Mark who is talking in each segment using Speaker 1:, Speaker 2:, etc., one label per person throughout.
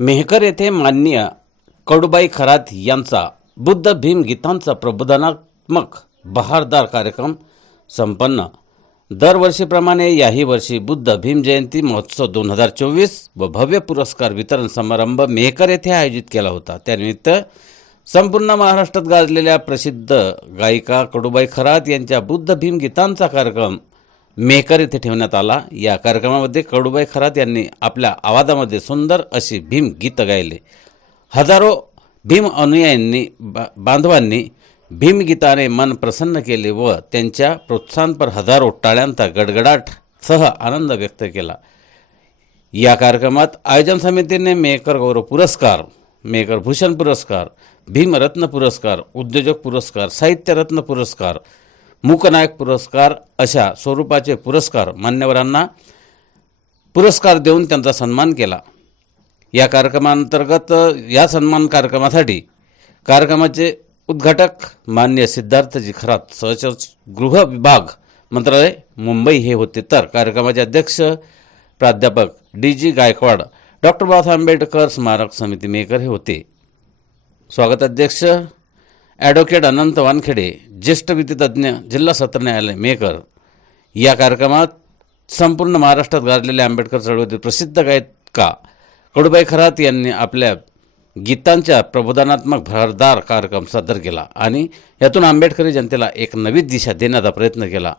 Speaker 1: मेहकर येथे मान्य कडुबाई खरात यांचा बुद्ध भीम गीतांचा प्रबोधनात्मक बहारदार कार्यक्रम संपन्न. दरवर्षीप्रमाणे याही वर्षी बुद्ध भीम जयंती महोत्सव दोन हजार चोवीस व भव्य पुरस्कार वितरण समारंभ मेहकर येथे आयोजित केला होता. त्यानिमित्त संपूर्ण महाराष्ट्रात गाजलेल्या प्रसिद्ध गायिका कडूबाई खरात यांच्या बुद्ध भीम गीतांचा कार्यक्रम मेहकर इथे ठेवण्यात आला. या कार्यक्रमामध्ये कडूबाई खरात यांनी आपल्या आवाजामध्ये सुंदर अशी भीम गीतं गायले. हजारो भीम अनुयायांनी बा बांधवांनी भीमगीताने मन प्रसन्न केले व त्यांच्या प्रोत्साहनपर हजारो टाळ्यांचा गडगडाट सह आनंद व्यक्त केला. या कार्यक्रमात आयोजन समितीने मेकर गौरव पुरस्कार मेकर भूषण पुरस्कार भीमरत्न पुरस्कार उद्योजक पुरस्कार साहित्यरत्न पुरस्कार मूकनायक पुरस्कार अशा स्वरूपाचे पुरस्कार मान्यवरांना पुरस्कार देऊन त्यांचा सन्मान केला. या कार्यक्रमांतर्गत या सन्मान कार्यक्रमासाठी कार्यक्रमाचे उद्घाटक मान्य सिद्धार्थजी खरात सहच गृह विभाग मंत्रालय मुंबई हे होते. तर कार्यक्रमाचे अध्यक्ष प्राध्यापक D G Gaikwad doctor Babasaheb Ambedkar स्मारक समिती मेकर हे होते. स्वागताध्यक्ष ॲडव्होकेट अनंत वानखेडे ज्येष्ठ विधितज्ञ जिल्हा सत्र न्यायालय मेकर. या कार्यक्रमात संपूर्ण महाराष्ट्रात गाजलेल्या आंबेडकर चळवळीतील प्रसिद्ध गायिका कडूबाई खरात यांनी आपल्या गीतांच्या प्रबोधनात्मक भरदार कार्यक्रम सादर केला आणि यातून आंबेडकरी जनतेला एक नवी दिशा देण्याचा प्रयत्न केला.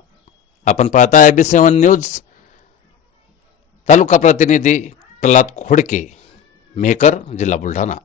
Speaker 1: आपण पाहता आय बी सेवन न्यूज. तालुका प्रतिनिधी प्रल्हाद खोडके मेहकर जिल्हा बुलढाणा.